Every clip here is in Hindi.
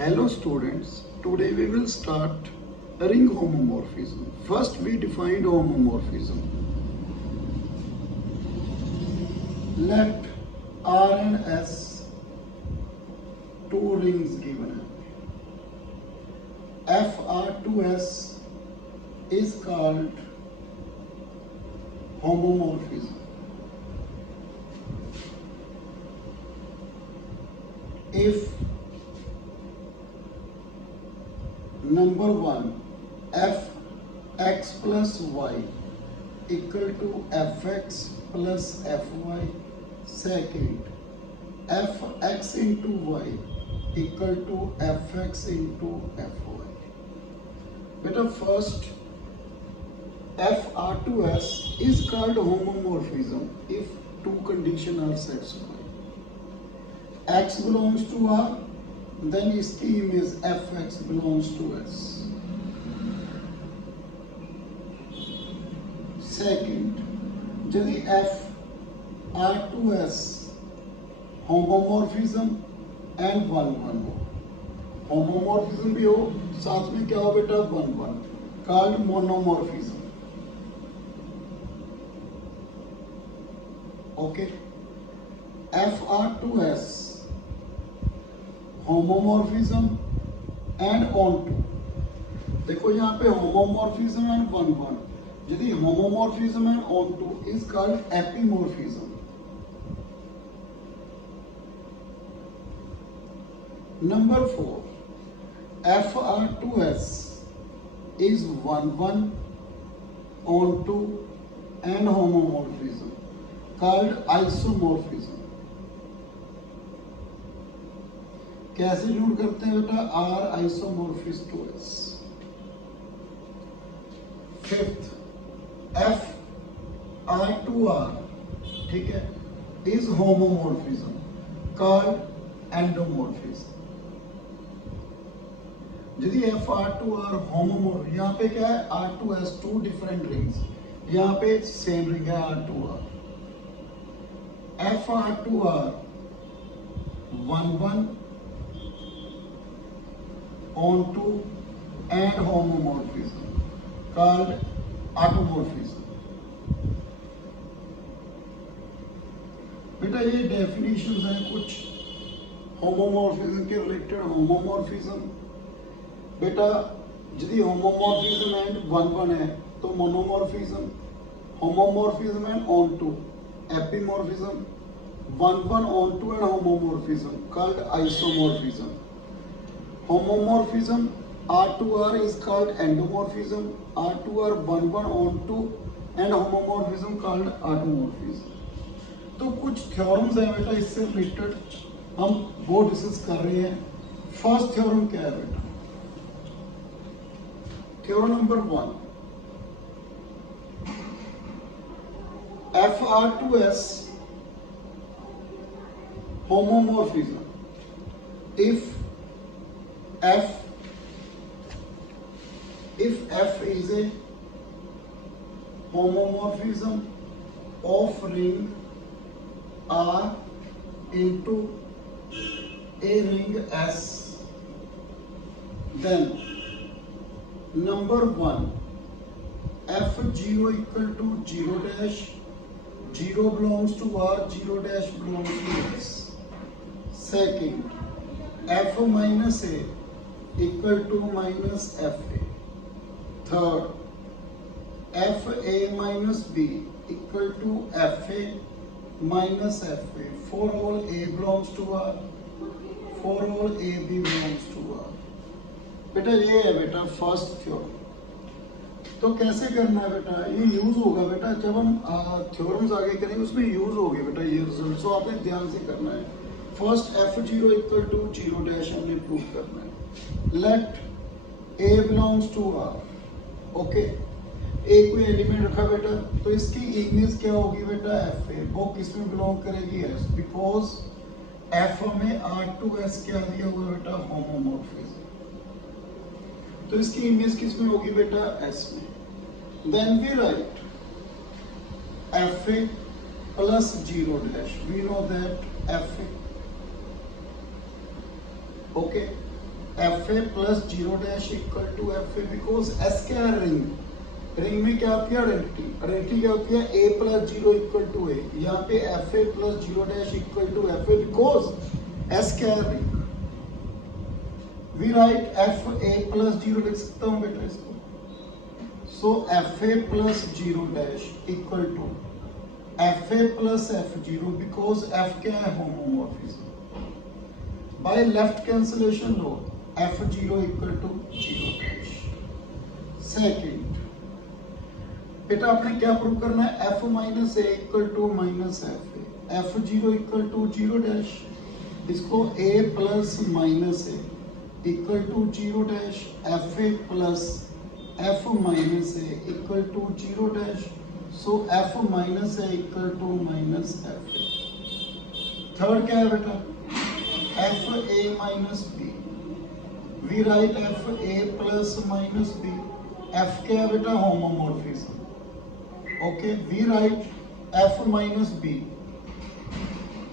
Hello students, today we will start ring homomorphism. First we defined homomorphism. Let R and S two rings given. FR2S is called homomorphism. If number 1 fx plus y equal to fx plus fy, second fx into y equal to fx into fy. Beta, first FR2S is called homomorphism if two conditions are satisfied. X belongs to R, then its scheme is fx belongs to S. Second, यदि FR2S homomorphism and 1-1 हो, homomorphism भी हो, साथ में क्या हो बेटा 1-1, called monomorphism. Okay, FR2S homomorphism and onto. देखो यहाँ पे homomorphism and 1-1. यदि homomorphism and onto is called epimorphism. Number 4, FR2S is 1-1 onto and homomorphism called isomorphism. कैसे जोड़ करते हैं बेटा? R isomorphis to S. Fifth, F R to R, ठीक है, is homomorphism called endomorphism. यदि F R to R homomorph, यहाँ पे क्या है? R to S two different rings, यहाँ पे same ring है R to R. F R to R 1-1 onto and homomorphism called automorphism. बेटा ये डेफिनेशंस हैं कुछ होमोमॉर्फिज्म के रिलेटेड. होमोमॉर्फिज्म बेटा यदि होमोमॉर्फिज्म एंड 1-1 है तो मोनोमॉर्फिज्म, homomorphism and onto epimorphism, 1-1 onto and homomorphism called isomorphism. Homomorphism R to R is called endomorphism. R to R 1-1 onto and homomorphism called automorphism. तो कुछ थ्योरम्स हैं बेटा इससे रिलेटेड हम वो डिस्कस कर रहे हैं. फर्स्ट थ्योरम क्या है बेटा? Theorem number 1, FR2S homomorphism if F is a homomorphism of ring R into a ring S, then number 1 F0 equal to 0 dash, 0 belongs to R, 0 dash belongs to S. Second, F minus A equal to minus FA. Third, FA minus B equal to FA minus FA. For all A belongs to R, for all AB belongs to R. बेटा ये है बेटा फर्स्ट थ्योरम. तो कैसे करना है बेटा? ये यूज होगा बेटा जब हम थ्योरम्स आगे करेंगे उसमें यूज होगी बेटा ये रिजल्ट. सो आपने ध्यान से करना है. First F0 equal to 0 dash हमने प्रूव करना है. Let A belongs to R. Okay, A कोई एलिमेंट रखा बेटा तो इसकी इमेज क्या होगी बेटा? FA. वो किस में बिलोंग करेगी? S. बिकॉज F में R2S क्या दिया हुआ बेटा? होमोमॉर्फिज्म. तो इसकी इमेज किस में होगी बेटा? S में. Then we write FA plus 0 dash. We know that FA. Okay, F A plus zero dash equal to F A, because S क्या है, रिंग, रिंग में क्या होती है आइडेंटिटी, आइडेंटिटी क्या होती है a plus zero equal to a, यहाँ पे f A plus zero dash equal to F A, because S क्या है, ring. We write f A plus zero, लिख सकता हूँ बेटा इसको, so f A plus zero dash equal to F A plus f zero, because f क्या है, homomorphism. By left cancellation law, f zero equal to zero dash. Second बेटा आपने क्या प्रूव करना है, f minus a equal to minus f a, f zero equal to zero dash, इसको a plus minus a equal to zero dash, f A plus f minus a equal to zero dash, so f minus a equal to minus f a. Third क्या है बेटा, f a minus b, we write f A plus minus b, f क्या है बेटा, homomorphism. Okay, we write f minus B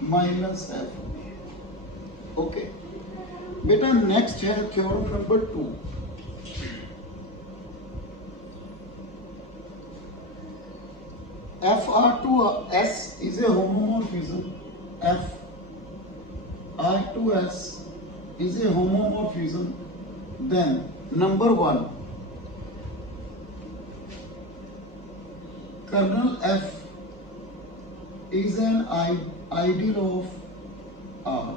minus F. Okay बेटा नेक्स्ट है theorem number 2, F R to S is a homomorphism, F R to S is a homomorphism, then number 1, kernel F is an ideal of R।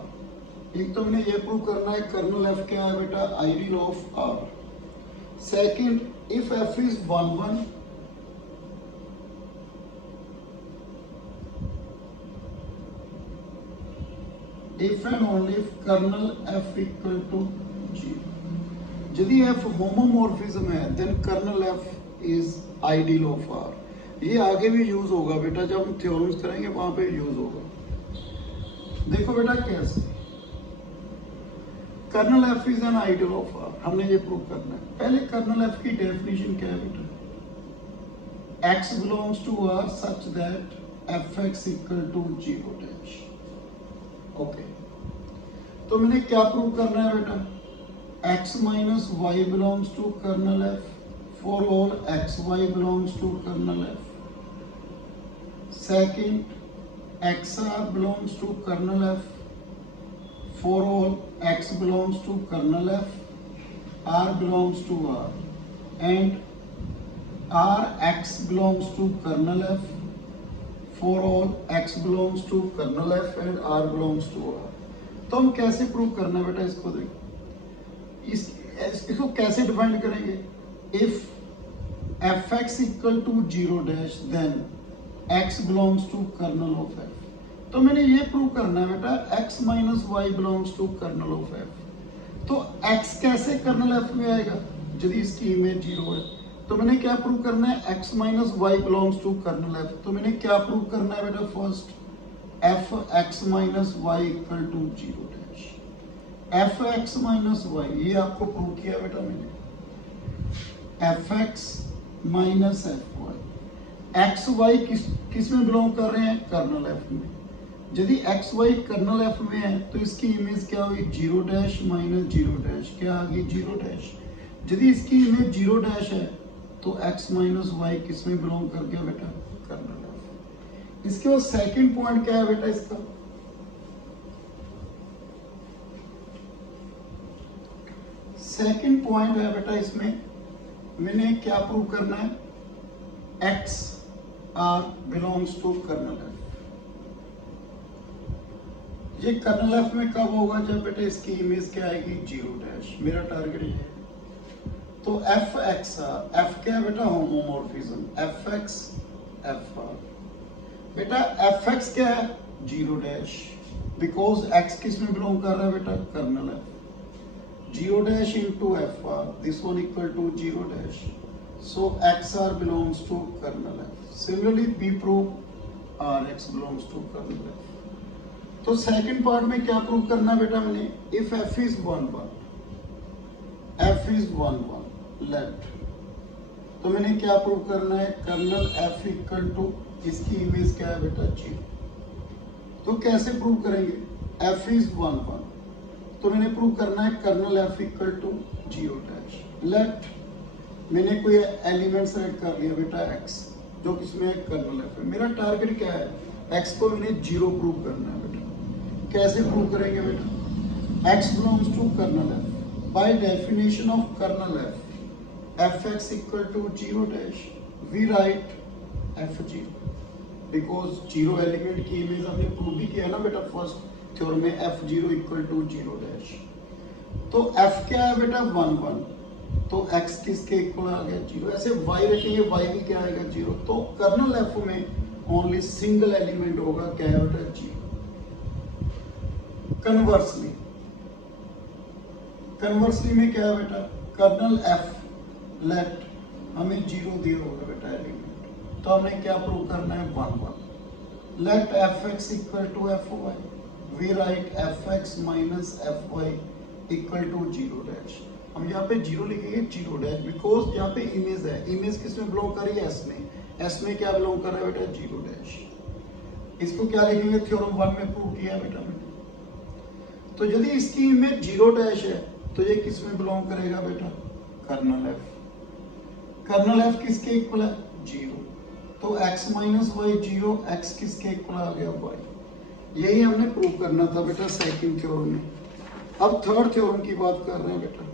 एक तो मैंने ये प्रूव करना है कर्नल F क्या है बेटा, ideal of R। Second, if F is 1 1, if and only if kernel F equal to 0, यदि F होमोमॉर्फिज्म है then kernel F is ideal of R। ये आगे भी यूज होगा बेटा, जब हम थ्योरम्स करेंगे वहां पे यूज होगा। देखो बेटा कैसे, colonel F is an ideal of R, हमने ये प्रूव करना है। पहले कर्नल F की डेफिनेशन क्या है बेटा, X belongs to R such that fx equal to 0 dash। Okay तो मैंने क्या प्रूव करना है बेटा, x minus Y belongs to kernel F for all x y belongs to kernel F। Second, xr belongs to kernel F for all x belongs to kernel F, r belongs to R, and rx belongs to kernel F for all x belongs to kernel F and r belongs to R। तो हम कैसे प्रूव करना है बेटा इसको, देखो इसको कैसे डिफाइन करेंगे, if fx equal to 0 dash then x belongs to kernel of F। तो मैंने ये प्रूव करना है बेटा x minus y belongs to kernel of F। तो x कैसे कर्नल F में आएगा, यदि इसकी इमेज 0 है, तो मैंने क्या प्रूव करना है, x minus Y belongs to kernel F। तो मैंने क्या प्रूव करना है बेटा, first F x minus Y equal to 0 dash, F x minus Y, ये आपको प्रूव किया बेटा मैंने, F x minus F Y, X Y किस में बिलोंग कर रहे हैं, कर्नल F में। यदि एक्स वाई कर्नल F में है तो इसकी इमेज क्या हुई, 0 डैश माइनस 0 डैश, क्या आ गई 0 डैश। यदि इसकी इमेज 0 डैश है तो x माइनस वाई किस में बिलोंग कर गया बेटा, कर्नल F। इसके बाद सेकंड पॉइंट क्या है बेटा इसका, सेकंड पॉइंट है बेटा इसमें मैंने क्या प्रूव करना है, x r belongs to kernel F। ये कर्नल F में कब होगा, जब बेटा इसकी इमेज क्या आएगी, 0 डैश। मेरा टारगेट ये है। तो एफ एक्स आर, एफ क्या है बेटा, homomorphism, F x F R. बेटा एफ एक्स क्या है, 0 डैश, बिकॉज एक्स किस में बिलोंग कर रहा है बेटा, kernel F। 0 dash into F R, this one equal to 0 dash, so x R belongs to kernel F। Similarly B prove R x belongs to kernel F। तो सेकंड पार्ट में क्या प्रूव करना है बेटा मैंने, if F is 1 1, F is 1 1 left, तो मैंने क्या प्रूव करना है, कर्नल F इक्वल टू, इसकी इमेज क्या है बेटा, 0। तो कैसे प्रूव करेंगे, F इज 1 1, तो मैंने प्रूव करना है kernel F equal to 0 dash. Let मैंने कोई एलिमेंट सेलेक्ट कर लिया बेटा एक्स, जो किसमें कर्नल एफ है। मेरा टारगेट क्या है, एक्स को मैंने 0 प्रूव करना है बेटा। कैसे प्रूव करेंगे बेटा, x belongs to kernel F. By definition of kernel F, F x equal to 0 dash, we write F 0, because 0 element की इमेज हमने प्रूव भी किया ना बेटा फर्स्ट थ्योरम में, एफ 0 इक्वल टू 0 डैश। तो एफ क्या है बेटा 1 1, तो x किसके इक्वल आ गया 0। ऐसे y रखेंगे, y भी क्या आएगा 0। तो कर्नल एफ में ओनली सिंगल एलिमेंट होगा, क्या है बेटा 0। कन्वर्सली में क्या है बेटा, कर्नल एफ लेट हमें 0 दिया होगा बेटा एलिमेंट, तो हमने क्या प्रूव करना है 1 1। Let F x equal to F y, we write F x minus F y equal to 0 dash. हम यहाँ पे 0 लिखेंगे 0 डैश, बिकॉज यहाँ पे इमेज है। इमेज किस में बिलोंग कर रही है, एस में। एस में क्या बिलोंग कर रहा है बेटा 0 डैश। इसको क्या लिखेंगे, थ्योरम 1 में प्रूव किया बेटा मैंने। तो यदि इसकी इमेज 0 डैश है तो ये किस में बिलोंग करेगा बेटा, कर्नल एफ। कर्नल एफ किसके इक्वल है 0, तो x माइनस वाई 0, x किसके इक्वल आ गया y। यही हमने प्रूव करना था बेटा सेकंड थ्योरम में। अब थर्ड थ्योरम की बात कर रहे हैं बेटा।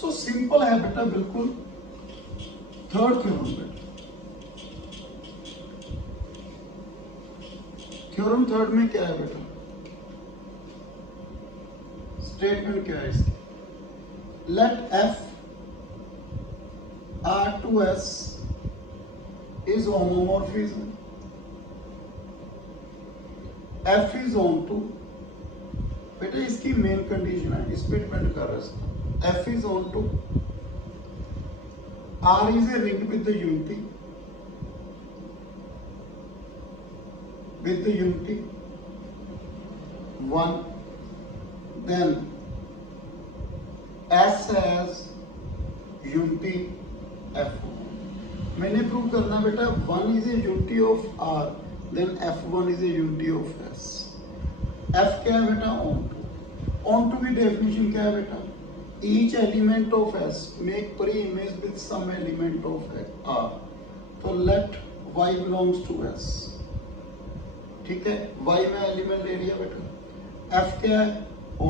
सो सिंपल है बेटा बिल्कुल। थर्ड थ्योरम बेटा, थ्योरम थर्ड में क्या है बेटा, स्टेटमेंट क्या है इसकी, let F R2S is homomorphism, F is onto, बेटा इसकी मेन कंडीशन है, इस पे डिपेंड कर रहा है। F is onto, R is a ring with the unity, with the unity 1, then S has unity F। मैंने प्रूव करना बेटा 1 is a unity of R, then F1 is a unity of S। F क्या है बेटा onto। onto की डेफिनेशन क्या है बेटा, each element of S make pre-image with some element of R। तो let Y belongs to S, ठीक है, Y में एलिमेंट ले लिया बेटा। F क्या है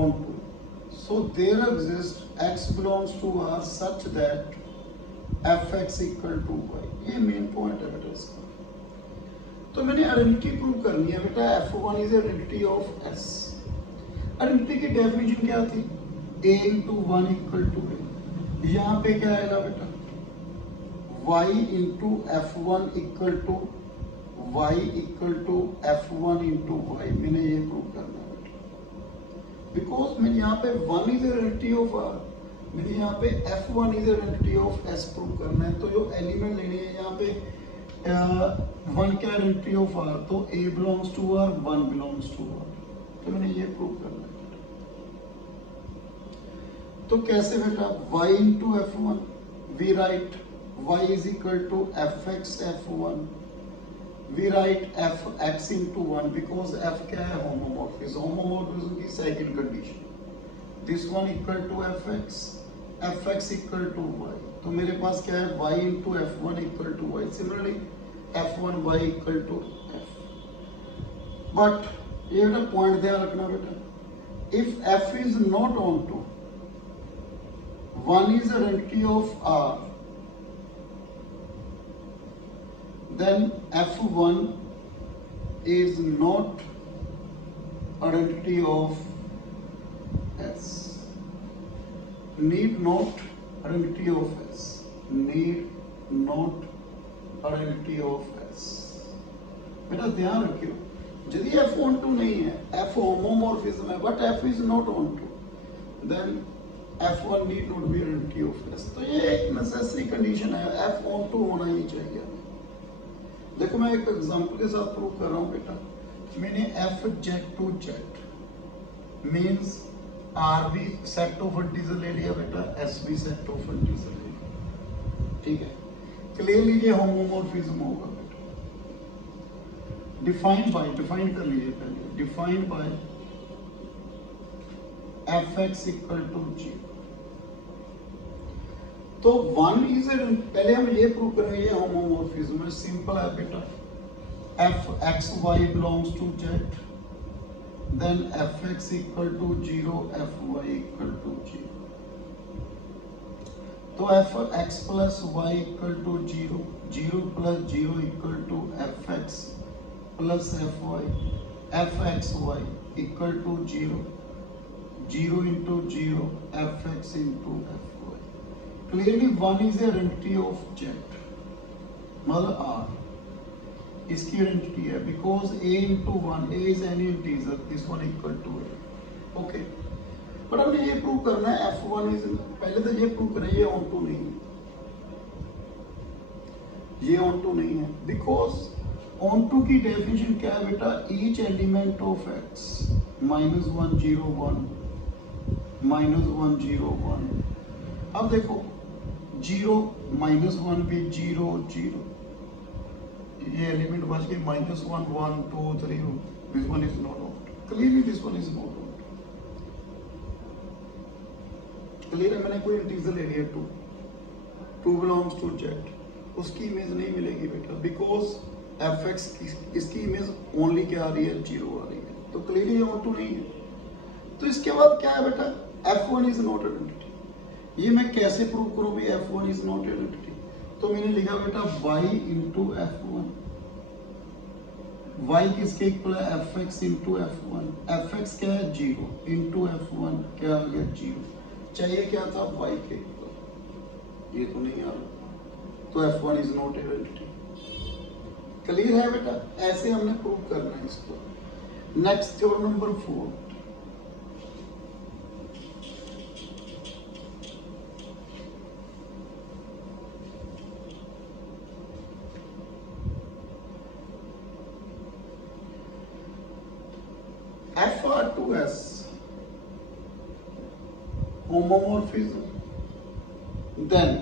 onto, so there exists X belongs to R such that F x equal to y. ये मेन पॉइंट है बेटा इसका। तो मैंने आइडेंटिटी प्रूव करनी है बेटा, F1 is identity of S। Identity की डेफिनेशन क्या थी, A into 1 equal to A। यहाँ पे क्या आएगा बेटा, Y into F1 equal to Y equal to F1 into Y। मैंने ये प्रूव करना है बेटा, बिकॉज मैंने यहाँ पे 1 इज आइडेंटिटी ऑफ R, मैंने यहाँ पे F1 is identity of S prove करना है। तो जो एलिमेंट लेने हैं यहाँ पे 1 क्या आइडेंटिटी ऑफ R, तो A belongs to R, 1 belongs to R। तो मैंने ये प्रूव करना है। तो कैसे बेटा, Y into F1, we write Y is equal to F x F1, we write F x into 1, because F क्या है होमोमॉर्फिज्म। होमोमॉर्फिज्म की second condition, this one equal to F x equal to y. तो मेरे पास क्या है, y into F1 equal to y. Similarly F1 y equal to F। But ये बेटा पॉइंट ध्यान रखना बेटा, if F is not onto 1 is identity of R, then F1 is not identity of S। Need not identity of S, need not identity of S। बेटा ध्यान रखियो, यदि F on to नहीं है, F homomorphism है, but F is not on to, then F1 need not be identity of S। तो ये एक नेसेसरी कंडीशन है, F on to होना ही चाहिए। देखो मैं एक एग्जांपल के साथ प्रूव कर रहा हूँ बेटा। मैंने F Z to Z means R भी सेट ऑफ इंटीजर ले लिया बेटा, एस भी सेट ऑफ इंटीजर ले लिया, ठीक है। क्लियरली ये होमोमॉर्फिज्म होगा बेटा। डिफाइन कर लीजिए पहले, define by F x equal to 0। तो 1 इज पहले हम ये प्रूव करेंगे, ये होमोमॉर्फिज्म है, सिंपल है बेटा। F x y belongs to Z, then F x equal to 0, F y equal to 0। तो F x plus y equal to 0, 0 plus 0 equal to F x plus F y, F x y equal to 0, 0 into 0 F x into F y. Clearly 1 is identity of Z, मतलब आर इसकी आइडेंटिटी है, because A into 1, A is any integer, this one equal to A. Okay, but हमने ये प्रूव करना है F1 इज, पहले तो ये प्रूव करें ये ऑन टू नहीं है, ये ऑन टू नहीं है, बिकॉज ऑन टू की डेफिनेशन क्या है बेटा, ईच एलिमेंट ऑफ एक्स -1 0 1 -1 0 1। अब देखो 0 -1 भी 0 0, ये एलिमेंट बच गए -1 1 2 3, this one is not out, clearly this one is not out. Clear है, मैंने कोई इंटीजर ले लिया 2, 2 बिलोंग्स टू जेड, उसकी इमेज नहीं मिलेगी बेटा, बिकॉज एफ एक्स इसकी इमेज ओनली क्या आ रही है, 0 आ रही है, तो क्लियरली ऑन टू नहीं है। तो इसके बाद क्या है बेटा, F1 इज नॉट आइडेंटिटी। ये मैं कैसे प्रूव करूं भी F1 इज नॉट आइडेंटिटी, तो मैंने लिखा बेटा y इंटू F1, y किसके इक्वल है, F x into F1, F x क्या है 0 इंटू F1 क्या आ गया 0, चाहिए क्या था y के इक्वल, ये तो नहीं आ रहा, तो F1 is not identity. Clear है बेटा, ऐसे हमने प्रूव करना है इसको। Next theorem number 4, FR2S homomorphism, then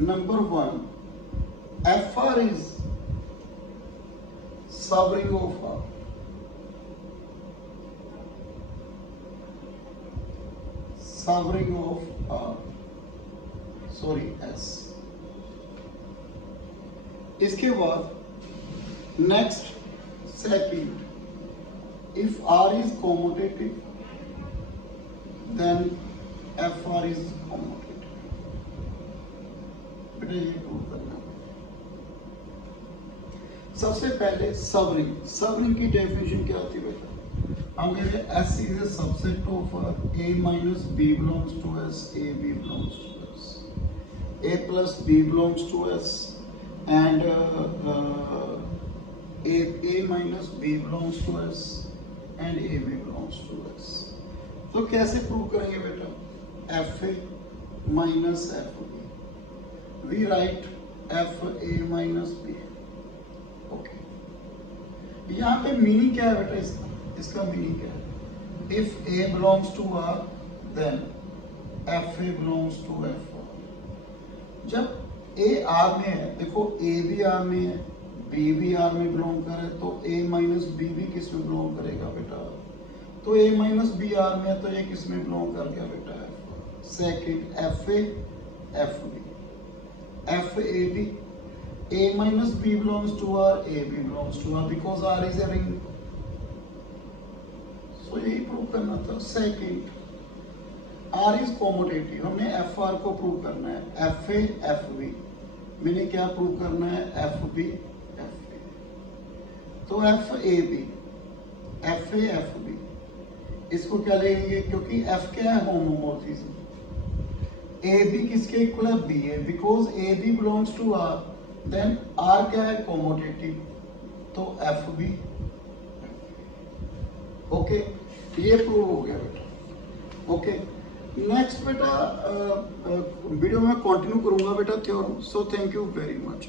number 1 FR is subring of R, subring of R, sorry S। इसके बाद next second, if R is commutative then FR is commutative। बेटा ये प्रूव करना। सबसे पहले सबरिंग, सबरिंग की डेफिनेशन क्या होती है बेटा, हम कहते हैं S is a subset of A minus B belongs to S, A B belongs to S, A plus B belongs to S, and A minus B belongs to S and AB belongs to S। तो कैसे प्रूव करेंगे बेटा, FA minus FB, we write FA minus B। Okay, यहाँ पे मीनिंग क्या है बेटा, इसका मीनिंग क्या है, if A belongs to R then FA belongs to FR। जब A R में है, देखो A भी R में है, B भी R में बिलोंग करे, तो A माइनस B भी किस में बिलोंग करेगा बेटा, तो A माइनस B R में है, तो ये किस में बिलोंग कर गया बेटा, second FA FB, FAB, A minus B belongs to R, AB belongs to R, because R is a ring। so यही प्रूव करना था। सेकंड R is commutative, हमने FR को प्रूव करना है, FA FB, मैंने क्या प्रूव करना है, FB FA। तो FAB FA FB, इसको क्या लेंगे, क्योंकि F क्या है, होमोमॉर्फिज्म, AB किसके इक्वल है, B है, because AB belongs to R, then R क्या है, कॉमोटेटिव, तो FB। ओके, ये प्रूव हो गया बेटा। ओके, नेक्स्ट बेटा वीडियो में कंटिन्यू करूंगा बेटा theorem. So thank you very much.